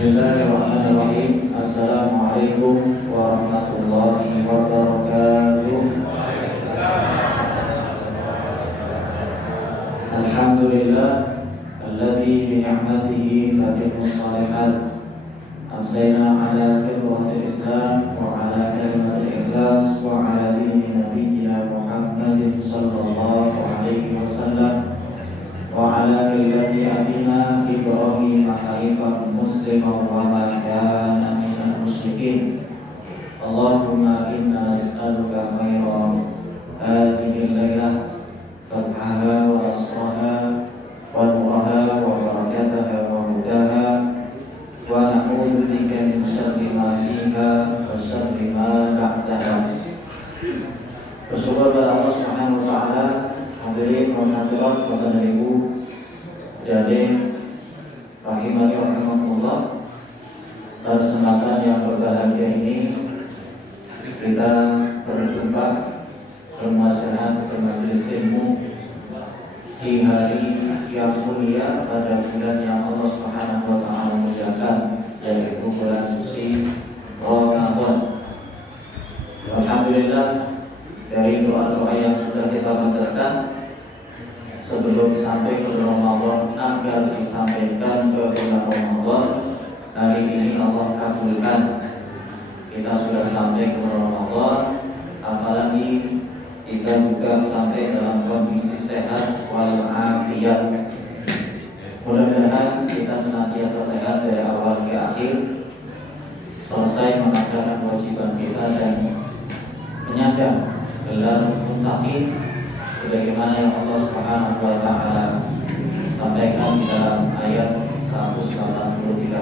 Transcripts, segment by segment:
Bismillahirrahmanirrahim. Assalamualaikum warahmatullahi wabarakatuh. Alhamdulillah alladzi bi ni'matihi tatimmu shalihat. Amsayna ala fitratil Islam wa ala kalimatil ikhlas wa ala dini nabiyyina Muhammadin sallallahu alaihi wasallam wa ala millati abina Ibrahim hanifan musliman wa ma kana minal musyrikin. Allahumma inna nas'aluka khairan hadhihi al-lailah fathaha wa nasraha wa nuraha wa barakataha wa hudaha wa na'udzu bika min syarri ma fiha wa syarri ma ba'daha. Bersyukur kepada Allah Subhanahu wa taala. Hadirin wa hadirat Bapak dan Ibu hadirin rahimani wa rahimakumullah. Pada kesempatan yang berbahagia ini kita berjumpa bermajelis ilmu di hari yang mulia pada bulan yang Allah Subhanahu wa taala muliakan, yaitu bulan suci Ramadan. Alhamdulillah, dari doa-doa yang sudah kita bacakan sebelum sampai ke Ramadan agar disampaikan ke bulan Ramadan, hari ini Allah kabulkan. Kita sudah sampai ke Ramadan, apalagi kita juga sampai dalam kondisi sehat walafiat. Mudah-mudahan kita senantiasa sehat dari awal ke akhir, selesai mengerjakan kewajiban kita dan menyandang gelar muttaqin sebagaimana yang Allah Subhanahu wa taala sampaikan di dalam ayat 183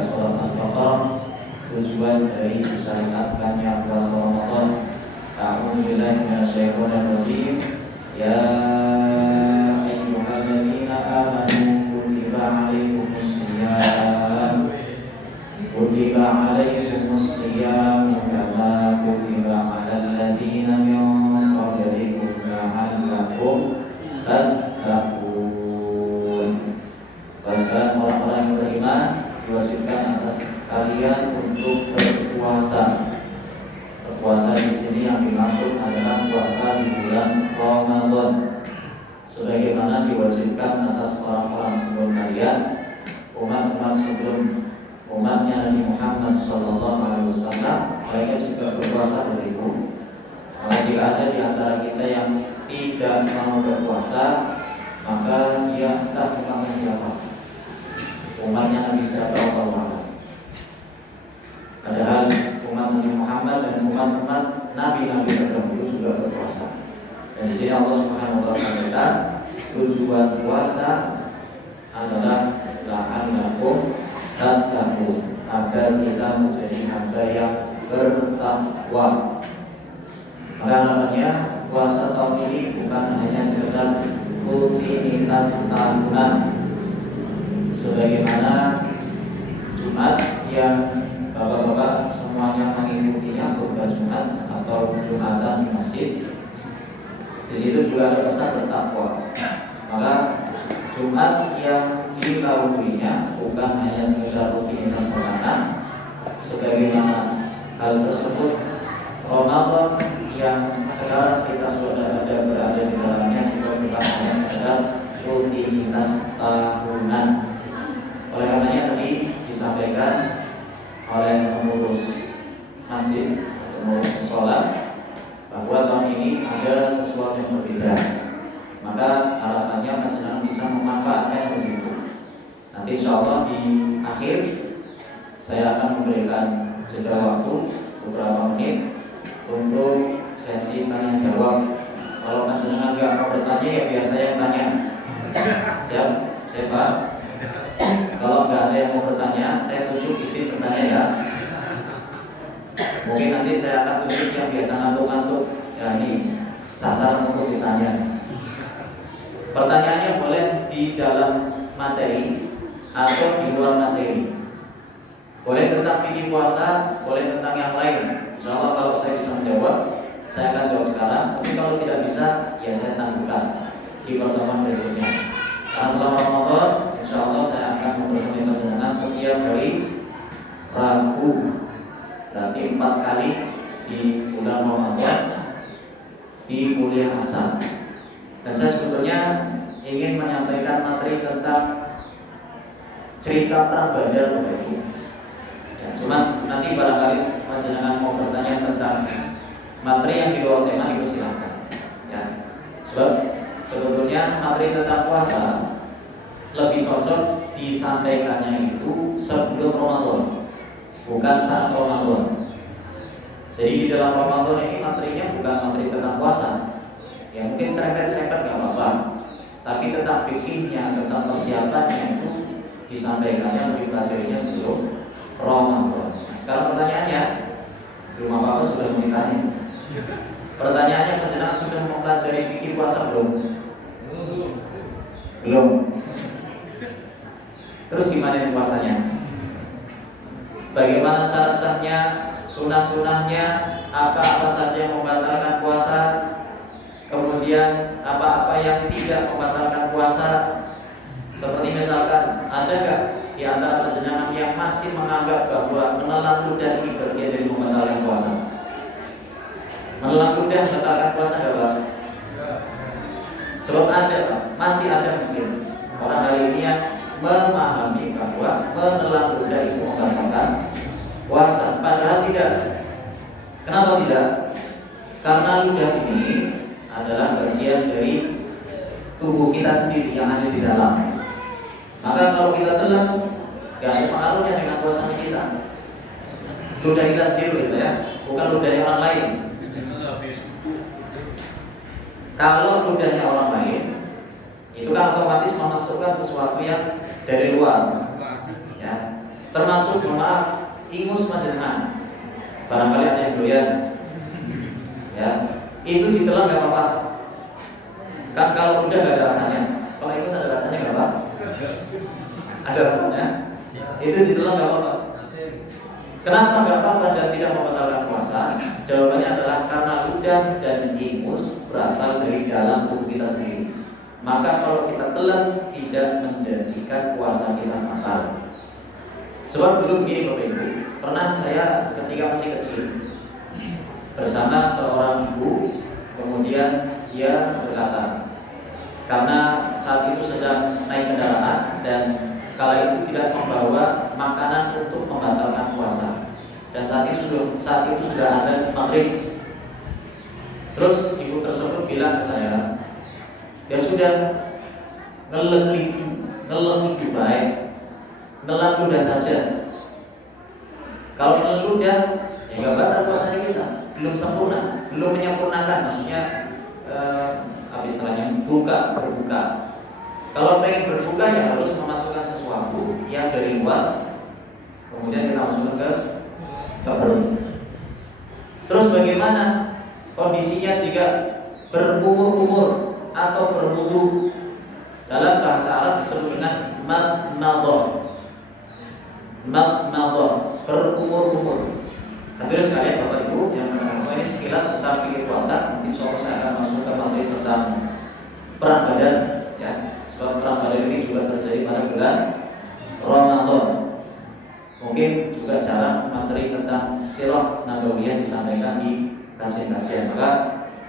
surah Al-Baqarah. Tujuan dari disyariatkannya puasa Ramadan. A'udzu billahi minasyaitonir rajim. Ya ayyuhalladzina amanu kutiba 'alaikumus shiyam kama kutiba 'alal ladzina min qablikum la'allakum tattaqun. Pastikan orang-orang yang beriman diwajibkan atas kalian untuk berpuasa. Berpuasa di sini yang dimaksud adalah puasa di bulan Ramadan, sebagaimana diwajibkan atas orang-orang sebelum kalian, umat-umat sebelum umatnya Nabi Muhammad sallallahu alaihi wasallam. Mereka juga berpuasa dariku. Maka jika ada di antara kita yang tidak mau berpuasa, maka dia entah umatnya siapa, umatnya Nabi siapa Allah. Padahal umat Nabi Muhammad dan umat-umat Nabi-Nabi terdahulu juga berpuasa. Dan di sini Allah Subhanahu wa taala sampaikan tujuan puasa adalah la'allakum tattaqun, agar kita menjadi hamba yang bertakwa. Maka namanya puasa tahun ini bukan hanya sekedar rutinitas tahunan, sebagaimana Jumat yang bapak-bapak semuanya mengikutinya, khutbah Jumat atau Jumatan di masjid. Di situ juga ada pesan bertakwa. Maka Jumat yang dilauinya bukan hanya sekedar rutinitas makanan, sebagaimana hal tersebut Ramadan yang sekarang kita sudah berada di dalamnya juga bukan hanya sekedar rutinitas tahunan. Oleh karenanya tadi disampaikan oleh pengurus masjid, pengurus sholat, bahwa tahun ini ada sesuatu yang berbeda. Maka harapannya masyarakat bisa memanfaatkan begitu. Nanti insya Allah di akhir saya akan memberikan jeda waktu beberapa menit untuk sesi tanya jawab. Kalau masyarakat nggak mau bertanya ya biar saya yang tanya. Siap? Siapa? Kalau nggak ada yang mau bertanya, saya tunjuk isi pertanyaan ya. Mungkin nanti saya akan tunjuk yang biasa ngantuk-ngantuk. Ya ini sasaran untuk ditanya. Pertanyaannya boleh di dalam materi atau di luar materi. Boleh tentang fikih puasa, boleh tentang yang lain. Insya Allah kalau saya bisa menjawab, saya akan jawab sekarang. Tapi kalau tidak bisa, ya saya tangguhkan di pertemuan berikutnya. Karena selama Ramadan, insya Allah saya akan mempersembahkan dengan setiap hari Rabu, berarti 4 kali di bulan Ramadan di kuliah asal. Dan saya sebetulnya ingin menyampaikan materi tentang cerita perang Badar Bapak Ibu. Ya, cuman nanti barangkali panjenengan mau bertanya tentang materi yang di luar tema dipersilahkan. Ya, sebab sebetulnya materi tentang puasa lebih cocok disampaikannya itu sebelum Ramadan, bukan saat Ramadan. Jadi di dalam Ramadan ini materinya bukan materi tentang puasa. Ya mungkin cerepet-cerepet gak apa-apa, tapi tentang fikihnya, tentang persiapannya itu disampaikannya lebih pelajarinya sebelum Ramadan. Nah, sekarang pertanyaannya, belum apa-apa sudah menitanya. Pertanyaannya, panjenengan sudah mempelajari fikih puasa belum? Belum. Terus gimana nih puasanya? Bagaimana syarat-syaratnya, sunah-sunahnya, apa-apa saja yang membatalkan puasa, kemudian apa-apa yang tidak membatalkan puasa. Seperti misalkan, ada gak di antara panjenengan yang masih menganggap bahwa menelan ludah ini bagian dari membatalkan puasa? Menelan ludah membatalkan puasa gak Pak? Sebab ada Pak, masih ada mungkin orang hari ini yang memahami bahwa menelan ludah itu membatalkan puasa, padahal tidak. Kenapa tidak? Karena ludah ini adalah bagian dari tubuh kita sendiri yang ada di dalam. Maka kalau kita telan, gak ada pengaruhnya dengan puasanya kita. Ludah kita sendiri gitu ya, bukan ludahnya orang lain. Kalau ludahnya orang lain, itu kan otomatis memasukkan sesuatu yang dari luar, ya. Termasuk, maaf, ingus panjenengan. Barangkali ada yang doyan, ya. Itu ditelan gak apa-apa. Kan kalau udah gak ada rasanya. Kalau ingus ada rasanya gak apa? Ada rasanya. Itu ditelan gak apa-apa. Kenapa gak apa-apa dan tidak membatalkan puasa? Jawabannya adalah karena ludah dan ingus berasal dari dalam tubuh kita sendiri. Maka kalau kita telan tidak menjadikan puasa kita batal. Sebab dulu begini Bapak Ibu, pernah saya ketika masih kecil bersama seorang ibu, kemudian dia berkata, karena saat itu sedang naik kendaraan dan kala itu tidak membawa makanan untuk membatalkan puasa, dan saat itu sudah ada maghrib. Terus ibu tersebut bilang ke saya, ya sudah, ngelek itu baik, ngelan ludah saja. Kalau ngelan ludah, ya nggak batal puasanya kita, belum sempurna, belum menyempurnakan, maksudnya apa istilahnya, berbuka. Kalau pengen berbuka ya harus memasukkan sesuatu yang dari luar, kemudian kita masukkan ke perut. Terus bagaimana kondisinya jika berkumur-kumur atau berwudu? Dalam bahasa Arab disebut dengan madmadah, berkumur-kumur. Hadirin sekalian Bapak Ibu yang mendengar ini sekilas tentang fikih puasa. Insya Allah saya akan masuk ke materi tentang perang Badar, ya. Sebab perang Badar ini juga terjadi pada bulan Ramadan. Mungkin juga cara materi tentang sirah nabawiyah disampaikan di kajian-kajian. Maka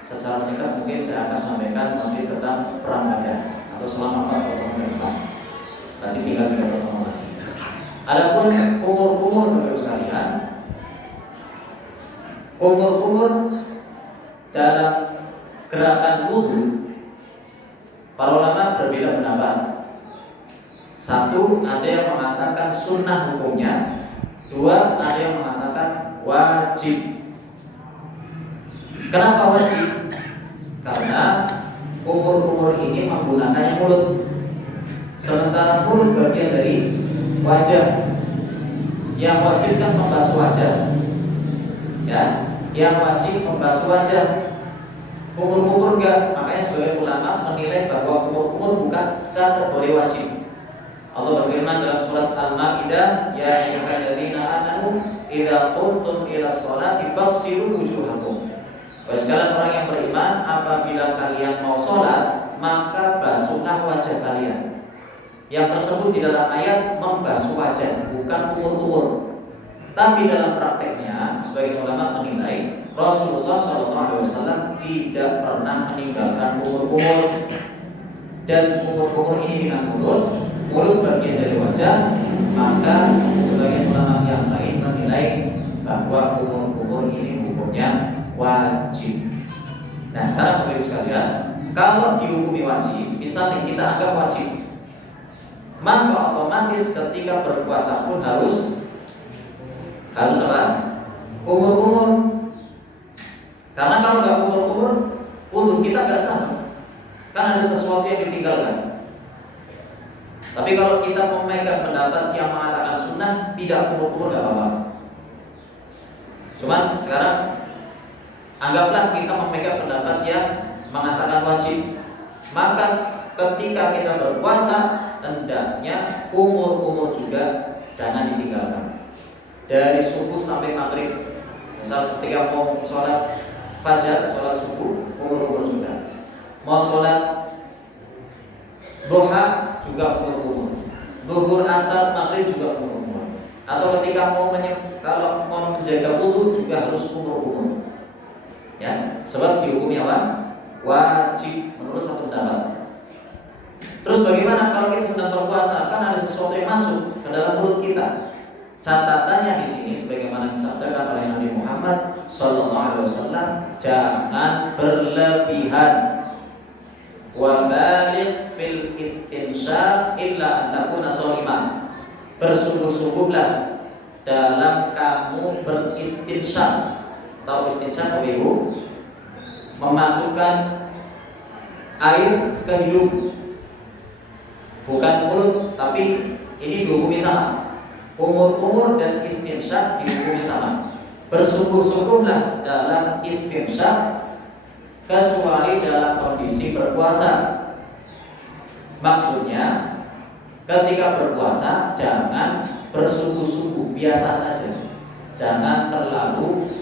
secara singkat mungkin saya akan sampaikan materi tentang perang Badar atau selama 4 tahun ke depan. Nanti tinggal 3 tahun lagi. Adapun kumur-kumur Bapak Ibu sekalian, kumur-kumur dalam gerakan wudu, para ulama berbeda pendapat. Satu, ada yang mengatakan sunnah hukumnya. Dua, ada yang mengatakan wajib. Kenapa wajib? Karena kumur-kumur ini menggunakan mulut, sementara mulut bagian dari wajah. Yang wajib kan membasuh wajah, ya. Yang wajib membasuh wajah. Kumur-kumur enggak. Makanya sebagian ulama menilai bahwa kumur-kumur bukan kategori wajib. Allah berfirman dalam surat Al-Maidah, ya ayyuhalladzina amanu idza qumtum ila sholati faghsilu wujuhakum. Wahai sekalian orang yang beriman, apabila kalian mau sholat, maka basuhlah wajah kalian. Yang tersebut di dalam ayat membasuh wajah, bukan kumur-kumur. Tapi dalam prakteknya, sebagian ulama menilai Rasulullah SAW tidak pernah meninggalkan kumur-kumur, dan kumur-kumur ini dengan mulut bagian dari wajah, maka sebagian ulama yang lain menilai bahwa kumur-kumur ini hukumnya wajib. Nah sekarang Bapak Ibu sekalian, kalau dihukumi wajib, misalnya kita anggap wajib, maka otomatis ketika berpuasa pun harus apa? Kumur-kumur. Karena kalau nggak kumur-kumur, untuk kita nggak sama. Kan ada sesuatu yang ditinggalkan. Tapi kalau kita memegang pendapat yang mengatakan sunnah, tidak kumur-kumur nggak apa-apa. Cuman sekarang anggaplah kita memegang pendapat yang mengatakan wajib, maka ketika kita berpuasa hendaknya kumur-kumur juga jangan ditinggalkan. Dari subuh sampai maghrib, misal ketika mau sholat fajar, sholat subuh, kumur-kumur juga. Mau sholat duha juga kumur-kumur. Zuhur, asar, maghrib juga kumur-kumur. Atau ketika kalau mau menjaga wudu juga harus kumur-kumur. Ya, sebab dihukumi apa? Wajib menurut satu pendapat. Terus bagaimana kalau kita sedang berpuasa? Kan ada sesuatu yang masuk ke dalam mulut kita. Catatannya di sini sebagaimana disampaikan oleh Nabi Muhammad SAW, jangan berlebihan. Wa baligh fil istinsyaq illa an takuna sha'iman. Bersungguh-sungguhlah dalam kamu beristinsyaq. Tahu istinsyaq Bapak Ibu? Memasukkan air ke hidung, bukan mulut, tapi ini dihukumi sama. Kumur-kumur dan istinsyaq dihukumi sama. Bersungguh-sungguhlah dalam istinsyaq kecuali dalam kondisi berpuasa. Maksudnya ketika berpuasa jangan bersungguh-sungguh, biasa saja. Jangan terlalu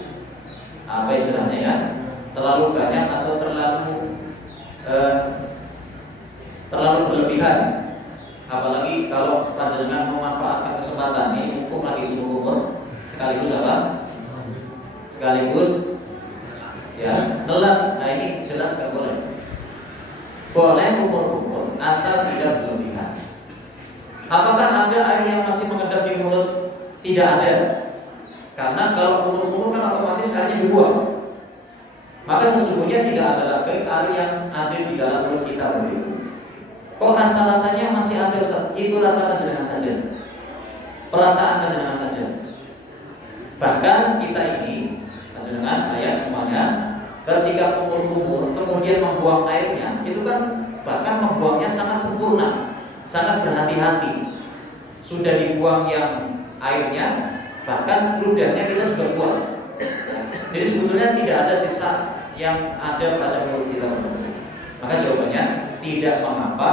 apa istilahnya ya, terlalu banyak atau terlalu berlebihan. Apalagi kalau panjenengan memanfaatkan kesempatan ini, mumpung lagi kumur-kumur, sekaligus apa? Sekaligus ya nelan. Nah ini jelas nggak boleh. Boleh kumur-kumur asal tidak berlebihan. Apakah ada air yang masih mengendap di mulut? Tidak ada. Karena kalau kumur-kumur kan otomatis airnya dibuang. Maka sesungguhnya tidak ada lagi air yang ada di dalam mulut kita begitu. Kok rasa-rasanya masih ada Ustaz? Itu rasa panjenengan saja, perasaan panjenengan saja. Bahkan kita ini, panjenengan, saya semuanya, ketika kumur-kumur kemudian membuang airnya, itu kan bahkan membuangnya sangat sempurna, sangat berhati-hati. Sudah dibuang yang airnya, bahkan ludahnya kita juga buang. Jadi sebetulnya tidak ada sisa yang ada pada mulut kita. Maka jawabannya tidak mengapa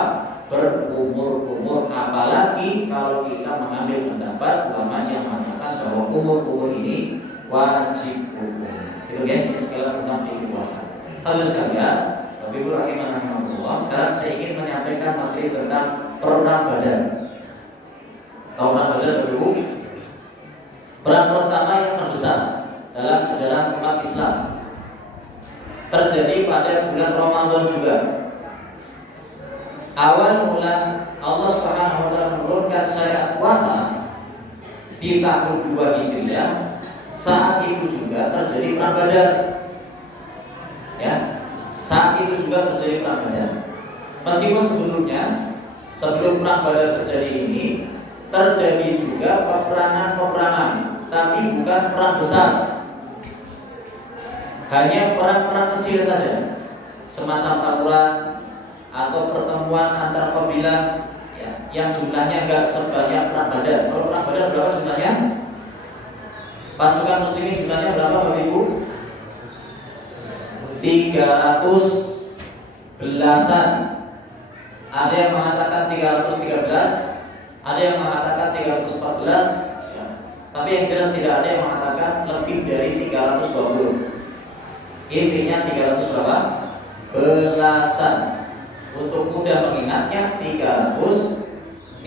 berkumur-kumur, apalagi kalau kita mengambil pendapat ulama yang mengatakan bahwa kumur-kumur ini wajib hukum. Itu ya, ini sekilas tentang fikih puasa. Halo sekalian, Bapak Ibu rahimanahumullah, sekarang saya ingin menyampaikan materi tentang perang Badar. Tahu perang Badar Bapak Ibu? Perang pertama yang terbesar dalam sejarah umat Islam terjadi pada bulan Ramadan juga. Awal mula Allah Subhanahu wa taala menurunkan syariat puasa di tahun 2 Hijriah. Saat itu juga terjadi perang Badar. Ya. Saat itu juga terjadi perang Badar. Meskipun sebelum perang Badar terjadi ini terjadi juga peperangan-peperangan, tapi bukan perang besar. Hanya perang-perang kecil saja, semacam tawuran atau pertemuan antar kabilah ya, yang jumlahnya enggak sebanyak perang Badar. Kalau perang Badar berapa jumlahnya? Pasukan muslimin jumlahnya berapa Bapak Ibu? 300 belasan. Ada yang mengatakan 313, ada yang mengatakan 314 ya. Tapi yang jelas tidak ada yang mengatakan lebih dari 320. Intinya 300 berapa? Belasan. Untuk mudah mengingatnya 313.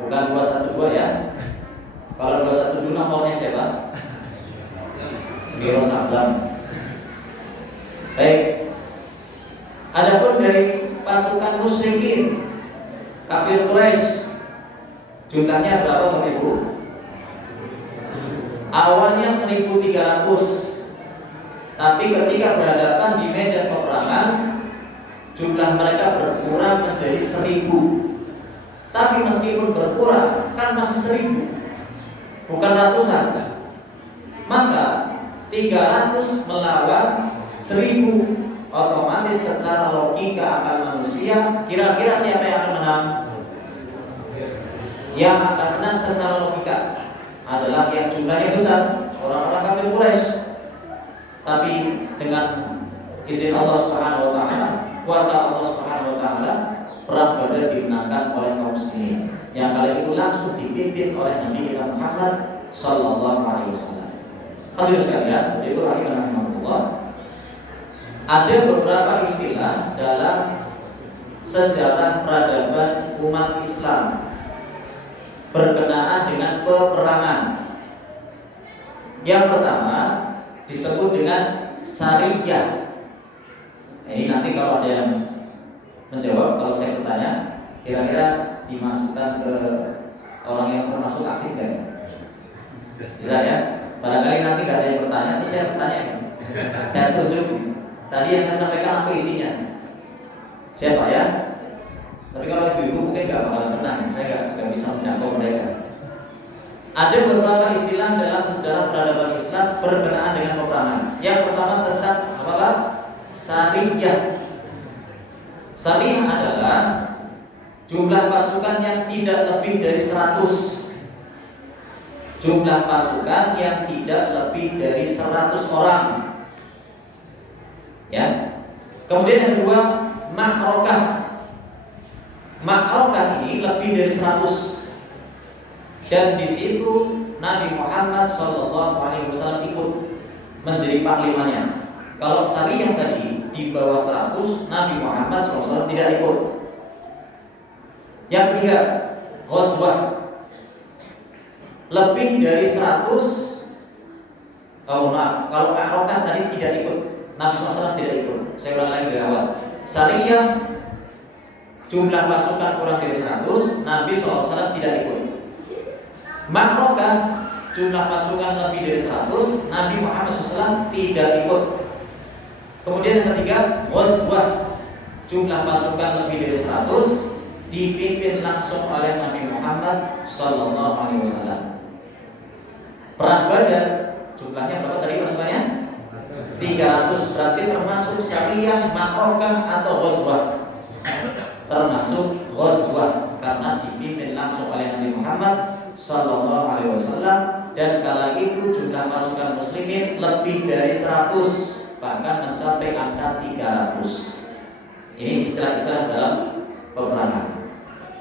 bukan 212 ya. Kalau 212 nomornya siapa? Biro Sablam. Baik. Adapun dari pasukan musyrikin kafir Quraisy, jumlahnya berapa Bapak Ibu? Awalnya 1.300, tapi ketika berhadapan di medan peperangan, jumlah mereka berkurang menjadi 1.000. Tapi meskipun berkurang, kan masih 1.000, bukan ratusan. Maka 300 melawan 1.000, otomatis secara logika akal manusia, kira-kira siapa yang akan menang? Yang akan menang secara logika adalah yang jumlahnya besar, orang-orang kafir Quraisy. Tapi dengan izin Allah Subhanahu wa taala, kuasa Allah Subhanahu wa taala, perang Badar dimenangkan oleh kaum muslimin. Yang kali itu langsung dipimpin oleh Nabi kita Muhammad sallallahu alaihi wasallam. Hadirin sekalian, Ibu rahimanahumullah, ada beberapa istilah dalam sejarah peradaban umat Islam berkenaan dengan peperangan. Yang pertama disebut dengan sariyah. Ini nanti kalau ada yang menjawab, kalau saya bertanya, kira-kira dimasukkan ke orang yang termasuk aktif kan? Bisa ya? Barangkali nanti gak ada yang bertanya, terus saya bertanya, saya tunjuk. Tadi yang saya sampaikan apa isinya? Siapa ya? Tapi kalau ibu-ibu mungkin gak bakalan menang, saya gak bisa menjangkau mereka. Ada beberapa istilah dalam sejarah peradaban Islam berkenaan dengan peperangan. Yang pertama tentang apa? Sariyah. Sariyah adalah jumlah pasukan yang tidak lebih dari 100. Jumlah pasukan yang tidak lebih dari 100 orang. Ya. Kemudian yang kedua, ma'rakah. Ma'rakah ini lebih dari 100. Dan di situ Nabi Muhammad SAW ikut menjadi panglimanya. Kalau sariyah tadi di bawah 100, Nabi Muhammad SAW tidak ikut. Yang ketiga, ghazwah. Lebih dari 100. Kalau ma'rakah tadi tidak ikut, Nabi SAW tidak ikut. Saya ulang lagi dari awal. Sariyah jumlah pasukan kurang dari 100, Nabi SAW tidak ikut. Ma'rakah jumlah pasukan lebih dari 100, Nabi Muhammad SAW tidak ikut. Kemudian yang ketiga, ghazwah. Jumlah pasukan lebih dari 100 dipimpin langsung oleh Nabi Muhammad SAW. Perang Badar jumlahnya berapa tadi pasukannya? 300, berarti termasuk syariah, ma'rakah atau ghazwah? Termasuk ghazwah karena dipimpin langsung oleh Nabi Muhammad SAW. Dan kala itu jumlah pasukan muslimin lebih dari 100, bahkan mencapai angka 300. Ini istilah-istilah dalam peperangan.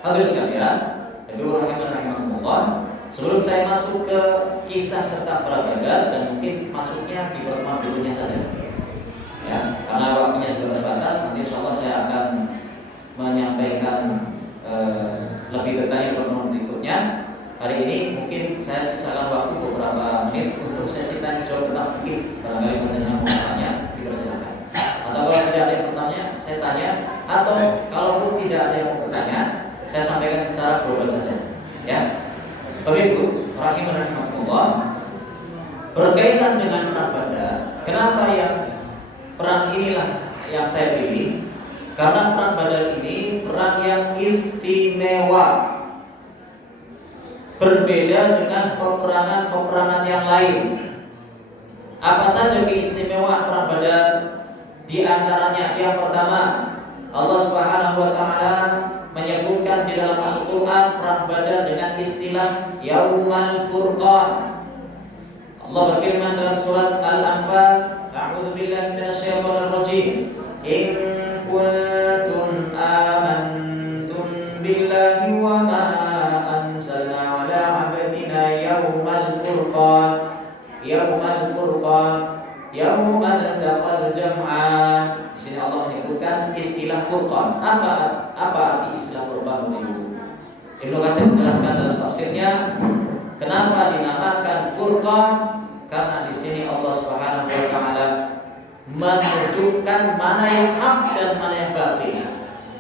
Hadirin sekalian, Ibu rahimanahumullah, sebelum saya masuk ke kisah tentang perang Badar, dan mungkin masuknya di pertemuan berikutnya saja, ya, karena waktunya sudah terbatas. Nanti insyaallah saya akan menyampaikan lebih detailnya di pertemuan berikutnya. Hari ini mungkin saya sisakan waktu beberapa menit untuk sesi tanya jawab tentang fikih. Barangkali masih ada yang mau bertanya, dipersilakan. Atau kalau tidak ada yang bertanya, saya tanya. Atau kalaupun tidak ada yang mau bertanya, saya sampaikan secara global saja. Ya, Bapak Ibu rahimanahumullah, berkaitan dengan perang Badar. Kenapa yang perang inilah yang saya pilih? Karena perang Badar ini perang yang istimewa, berbeda dengan peperangan yang lain. Apa saja keistimewaan perang Badar? Di antaranya yang pertama, Allah Subhanahu wa taala menyebutkan di dalam Al-Qur'an perang Badar dengan istilah Yaumal Furqan. Allah berfirman dalam surat Al-Anfal, A'udzu billahi minasyaitonir rajim. In kuntum amantum billahi wa ma anzalna ala 'abdina yaumal furqan. Yaumal Furqan, yaumal taqal jam'an. Di sini Allah menyebutkan istilah Furqan. Apa arti istilah Furqan itu? Ibnu Katsir menjelaskan dalam tafsirnya kenapa dinamakan Furqan, karena di sini Allah Subhanahu wa taala menunjukkan mana yang hak dan mana yang batil.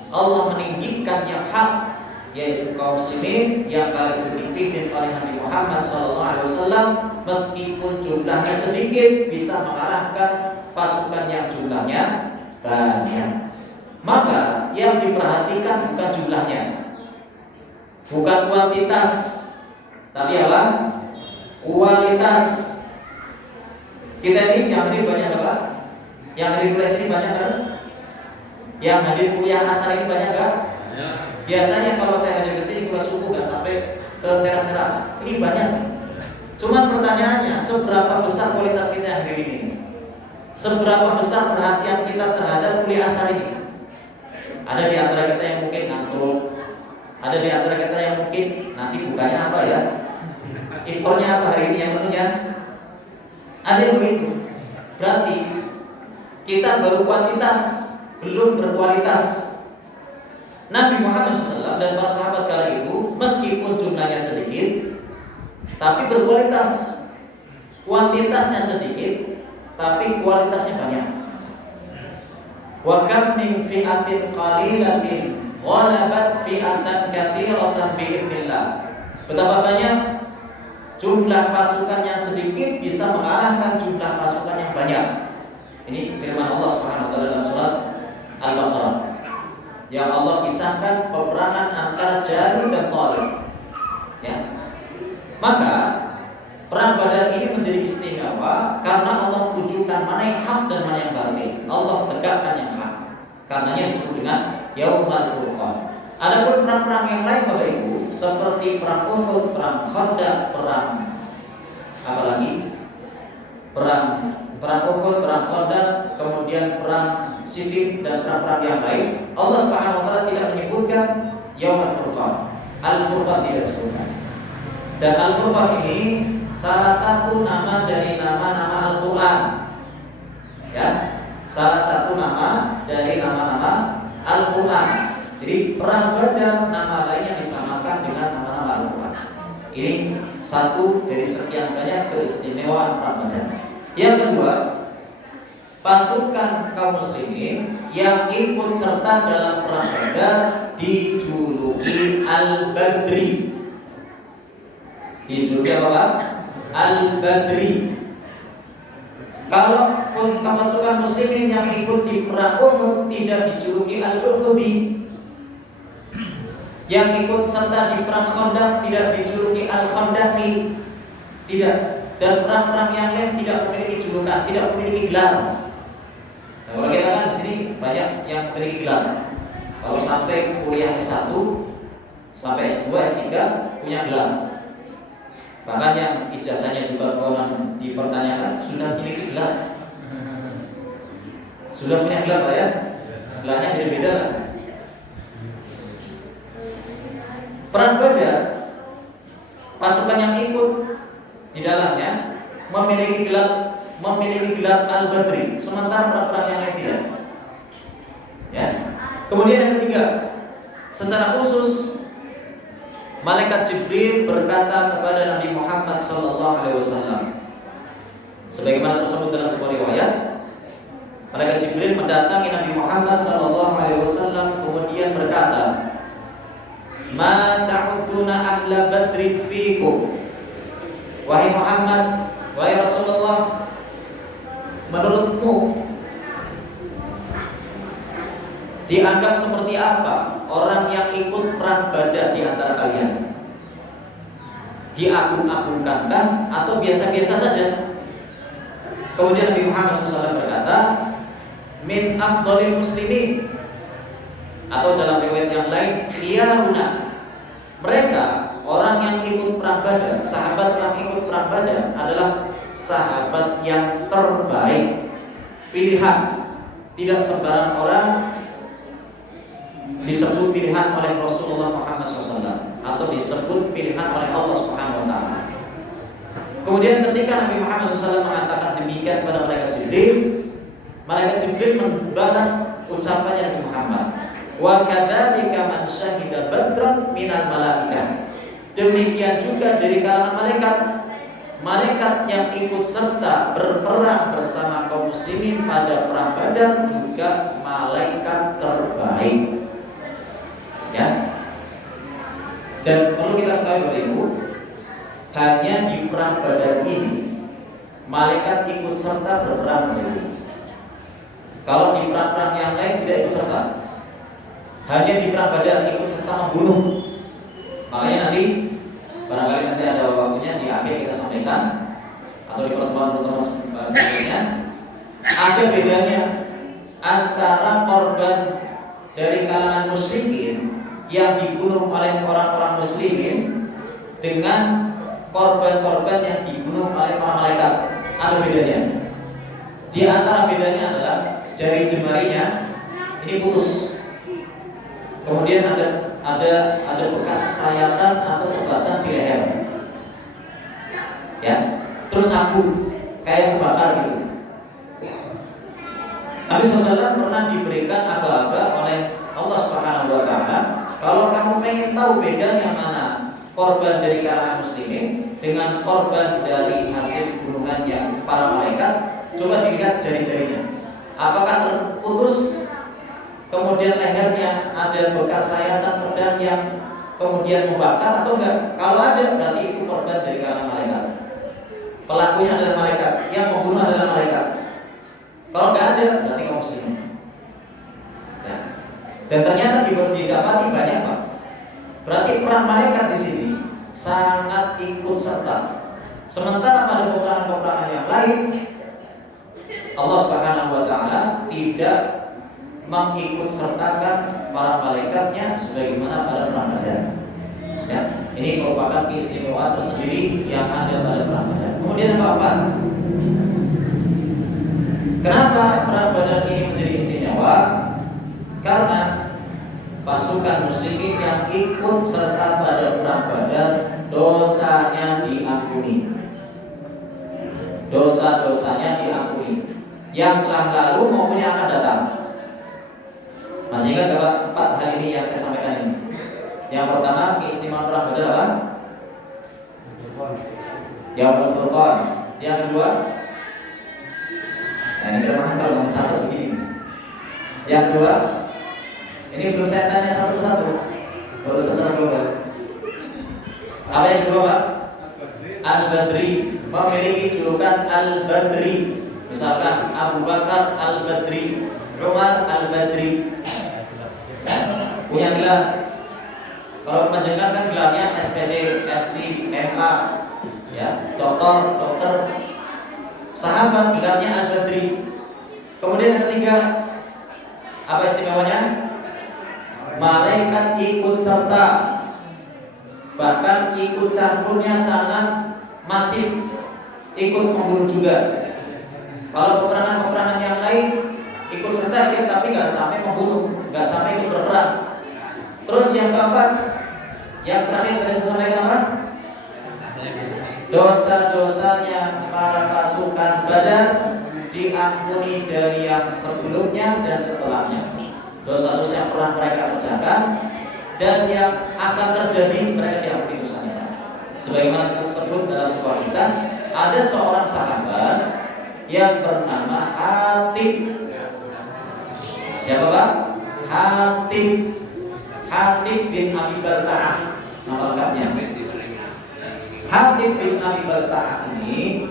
Allah meninggikan yang hak, yaitu kaum muslimin yang kali itu dipimpin oleh Nabi Muhammad SAW, meskipun jumlahnya sedikit bisa mengalahkan pasukan yang jumlahnya banyak. Maka yang diperhatikan bukan jumlahnya, bukan kuantitas, tapi apa? Kualitas. Kita ini yang hadir banyak apa? Yang hadir kuliah sini banyak kan? Yang hadir kuliah asal ini banyak kan? Biasanya kalau saya hadir ke sini kuliah subuh nggak sampai ke teras-teras. Ini banyak. Cuman pertanyaannya, seberapa besar kualitas kita yang hadir ini? Seberapa besar perhatian kita terhadap kuliah asal ini? Ada di antara kita yang mungkin ngantuk, ada di antara kita yang mungkin nanti bukanya apa ya? Iftarnya apa hari ini yang menunya? Ada yang begitu. Berarti kita baru kuantitas, belum berkualitas. Nabi Muhammad SAW dan para sahabat kala itu meskipun jumlahnya sedikit, tapi berkualitas. Kuantitasnya sedikit, tapi kualitasnya banyak. Wa kam min fi'atin qalilatin ghalabat fi'atan katsiratan bi'idznillah. Betapa banyak jumlah pasukan yang sedikit bisa mengalahkan jumlah pasukan yang banyak. Ini firman Allah Subhanahu wa taala dalam surat Al-Baqarah. Yang Allah pisahkan peperangan antara Jalut dan Thalib. Ya. Maka perang Badar ini menjadi istimewa karena Allah tunjukkan mana yang hak dan mana yang batil. Allah tegakkan yang hak. Karenanya disebut dengan Yaumul Furqan. Adapun perang-perang yang lain Bapak Ibu, seperti perang Uhud, perang Khandaq, perang apalagi? Perang Uhud, perang Khandaq, kemudian perang Siffin dan perang-perang yang lain, Allah Subhanahu wa taala tidak menyebutkan Yaumul Furqan. Al-Furqan tidak disebutkan. Dan Al-Furqan ini salah satu nama dari nama-nama Al-Quran. Ya, salah satu nama dari nama-nama Al-Quran. Jadi perang Badar nama lain yang disamakan dengan nama-nama Al-Quran. Ini satu dari sekian banyak keistimewaan perang Badar. Yang kedua, pasukan kaum muslimin yang ikut serta dalam perang Badar dijuluki Al-Badri. Dijuluki apa? Al-Badri. Kalau pasukan muslimin yang ikut di perang Uhud tidak dijuluki Al-Uhudi. Yang ikut serta di perang Khandaq tidak dijuluki Al-Khandaqi. Tidak. Dan perang-perang yang lain tidak memiliki julukan, tidak memiliki gelar. Nah, kalau kita kan di sini banyak yang memiliki gelar. Kalau sampai kuliah S1, sampai S2, S3 punya gelar. Bahkan yang ijazahnya juga orang dipertanyakan sudah memiliki gelar. Sudah punya gelar Pak ya? Gelarnya beda-beda. Perang Badar, pasukan yang ikut di dalamnya memiliki gelar Al-Badri, sementara perang-perang yang lain tidak. Ya. Kemudian yang ketiga, secara khusus Malaikat Jibril berkata kepada Nabi Muhammad SAW, sebagaimana tersebut dalam sebuah riwayat, Malaikat Jibril mendatangi Nabi Muhammad SAW kemudian berkata, "Ma ta'uduna ahla badrin fikum?" Wahai Muhammad, wahai Rasulullah, menurutmu dianggap seperti apa orang yang ikut perang Badar di antara kalian? Diagung-agungkankah atau biasa-biasa saja? Kemudian Nabi Muhammad SAW berkata, "Min afdhalil muslimin," atau dalam riwayat yang lain, "khiyaruna." Mereka orang yang ikut perang Badar, sahabat yang ikut perang Badar adalah sahabat yang terbaik, pilihan. Tidak sembarang orang disebut pilihan oleh Rasulullah Muhammad SAW atau disebut pilihan oleh Allah Subhanahu wa taala. Kemudian ketika Nabi Muhammad SAW mengatakan demikian kepada Malaikat Jibril membalas ucapannya Nabi Muhammad. Wa kadzalika man syahida badran minal malaikah. Demikian juga dari kalangan malaikat. Malaikat yang ikut serta berperang bersama kaum muslimin pada perang Badar juga malaikat terbaik. Ya. Dan perlu kita ketahui Bapak Ibu, hanya di perang Badar ini malaikat ikut serta berperang sendiri. Kalau di perang-perang yang lain tidak ikut serta. Hanya di perang Badar ikut serta membunuh. Makanya nanti barangkali nanti ada waktunya di akhir kita sampaikan atau di pertemuan-pertemuan berikutnya, ada bedanya antara korban dari kalangan musyrikin yang dibunuh oleh orang-orang muslimin dengan korban-korban yang dibunuh oleh para malaikat. Ada bedanya. Di antara bedanya adalah jari jemarinya ini putus. Kemudian ada bekas sayatan atau bebasan di leher. Ya, terus abu kayak kebakar gitu. Nabi SAW pernah diberikan aba-aba oleh Allah Subhanahu wa taala. Kalau kamu pengen tahu bedanya mana korban dari kalangan muslimin dengan korban dari hasil bunuhannya para malaikat, coba dilihat jari-jarinya. Apakah terputus? Kemudian lehernya ada bekas sayatan pedang yang kemudian membakar atau enggak? Kalau ada, berarti itu korban dari kalangan malaikat. Pelakunya adalah malaikat, yang membunuh adalah malaikat. Kalau enggak ada, berarti kaum muslimin. Ya. Dan ternyata didapati banyak Pak. Berarti peran malaikat di sini sangat ikut serta. Sementara pada peperangan-peperangan yang lain, Allah Subhanahu wa taala tidak mengikut sertakan para malaikatnya sebagaimana pada perang Badar. Ya, ini merupakan keistimewaan tersendiri yang ada pada perang Badar. Kemudian yang keempat, kenapa perang Badar ini menjadi istimewa? Karena pasukan muslimin yang ikut serta pada perang Badar dosanya diampuni. Dosa-dosanya diampuni. Yang telah lalu maupun yang akan datang. Masih ingat Bapak 4 hal ini yang saya sampaikan ini? Yang pertama, keistimewaan perang Badar apa? Yaumul Furqan. Yang kedua, nah ini termasuk kalau mau mencatat begini. Yang kedua, ini belum saya tanya satu-satu, baru sasaran global. Apa yang kedua Pak? Al-Badri, memiliki julukan Al-Badri. Misalkan Abu Bakar Al-Badri, Umar Al-Badri. Punya gelar. Kalau panjangkan kan gelarnya SPD, FC, MA, ya, dokter. Sahabat gelarnya Al-Badri. Kemudian yang ketiga, apa istimewanya? Malaikat ikut serta, bahkan ikut campurnya sangat masif, ikut membunuh juga. Kalau peperangan-peperangan yang lain ikut serta ya, tapi nggak sampai membunuh, nggak sampai ikut berperang. Terus yang keempat, yang terakhir tadi saya sampaikan apa? Dosa-dosanya para pasukan Badar diampuni dari yang sebelumnya dan setelahnya. Dosa-dosa yang pernah mereka kerjakan dan yang akan terjadi mereka diampuni dosanya. Sebagaimana tersebut dalam sebuah kisah, ada seorang sahabat yang bernama Hatib. Siapa Pak? Hatib bin Abi Balta'ah, nama lengkapnya. Hatib bin Abi Balta'ah ini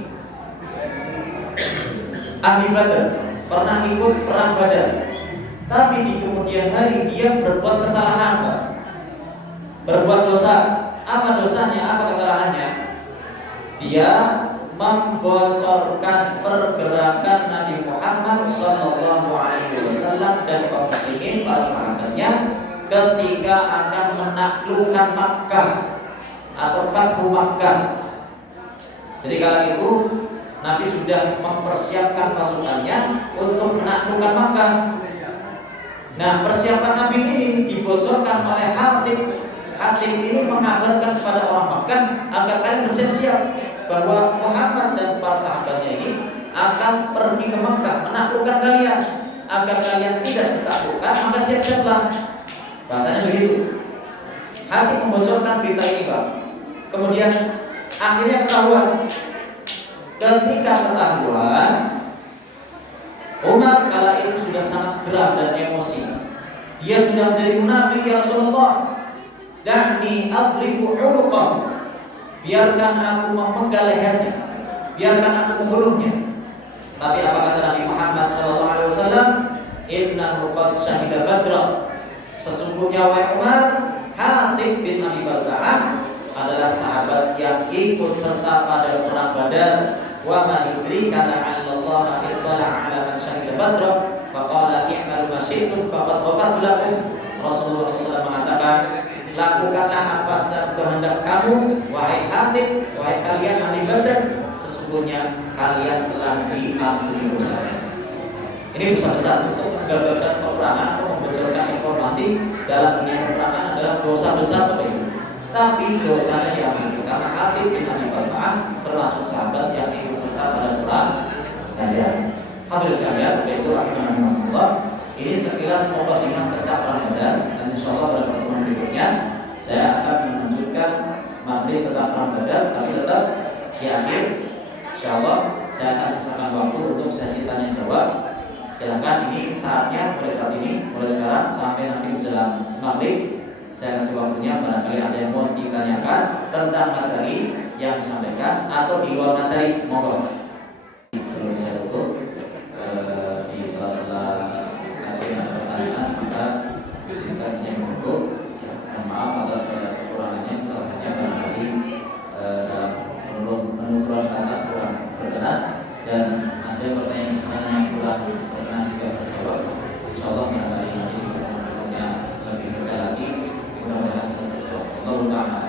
ahli Badar, pernah ikut perang Badar. Tapi di kemudian hari dia berbuat kesalahan Pak. Berbuat dosa. Apa dosanya? Apa kesalahannya? Dia membocorkan pergerakan Nabi Muhammad SAW dan kaum muslimin, para sahabatnya, ketika akan menaklukkan Makkah atau Fathu Makkah. Jadi kala itu Nabi sudah mempersiapkan pasukannya untuk menaklukkan Makkah. Nah, persiapan Nabi ini dibocorkan oleh Hatib. Hatib ini mengabarkan kepada orang Makkah agar kalian bersiap-siap bahwa Muhammad dan para sahabatnya ini akan pergi ke Makkah menaklukkan kalian. agar kalian tidak ditaklukkan, maka siap-siaplah. Bahasanya begitu. Hatib membocorkan berita ini, Pak. Kemudian akhirnya ketahuan. Ketika ketahuan, Umar kala itu sudah sangat geram dan emosi. Dia sudah menjadi munafik, ya Rasulullah. Da'ni adribu 'unuqahu. Biarkan aku memenggal lehernya. Biarkan aku membunuhnya. Tapi apa kata Nabi Muhammad SAW? Innahu qad syahida Badra. Sesungguhnya wahai Umar, Hatib bin Abi Balta'ah adalah sahabat yang ikut serta pada perang Badar. Wa ma yudrika la'alla ittala 'ala man syahida Badra faqala i'malu ma syi'tum faqad ghafartu lakum. Rasulullah SAW mengatakan, lakukanlah apa kehendak kamu, wahai Hatib, wahai kalian ahli Badar, sesungguhnya kalian telah diampuni dosanya. Ini dosa besar. Untuk menggagalkan peperangan atau membocorkan informasi dalam dunia peperangan adalah dosa besar, Bapak Ibu. Tapi dosanya diampuni karena Hatib bin Abi Balta'ah termasuk sahabat yang ikut serta pada perang Badar. Hadirin sekalian, Bapak Ibu rahimankumullah, ini sekilas mukadimah tentang perang Badar, dan insyaallah pada pertemuan berikutnya saya akan menunjukkan materi tentang perang Badar, tapi tetap di akhir insyaallah saya akan sisakan waktu untuk sesi tanya jawab. Silakan, ini saatnya, mulai saat ini, mulai sekarang sampai nanti menjelang maghrib. Saya kasih waktunya, barangkali ada yang mau ditanyakan tentang materi yang disampaikan atau di luar materi, monggo. Sebelum saya tutup, di sela-sela kasih pertanyaan, maka izinkan saya menutup. Maaf atas kekurangannya, salahnya barangkali penuturan kata kurang berkenan dan ada pertanyaan yang kurang berkenan juga terjawab. Insyaallah barangkali nanti kita lebih detail lagi, mudah-mudahan bisa terjawab. Allah Ta'ala.